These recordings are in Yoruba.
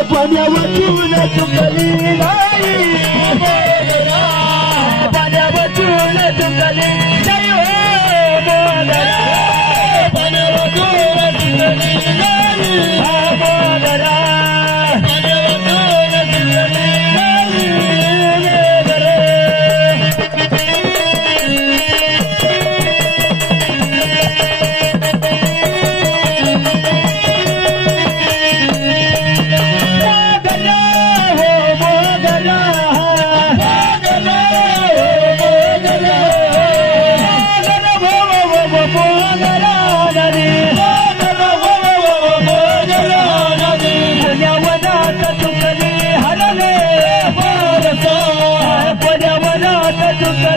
upon your work you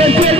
que el cielo.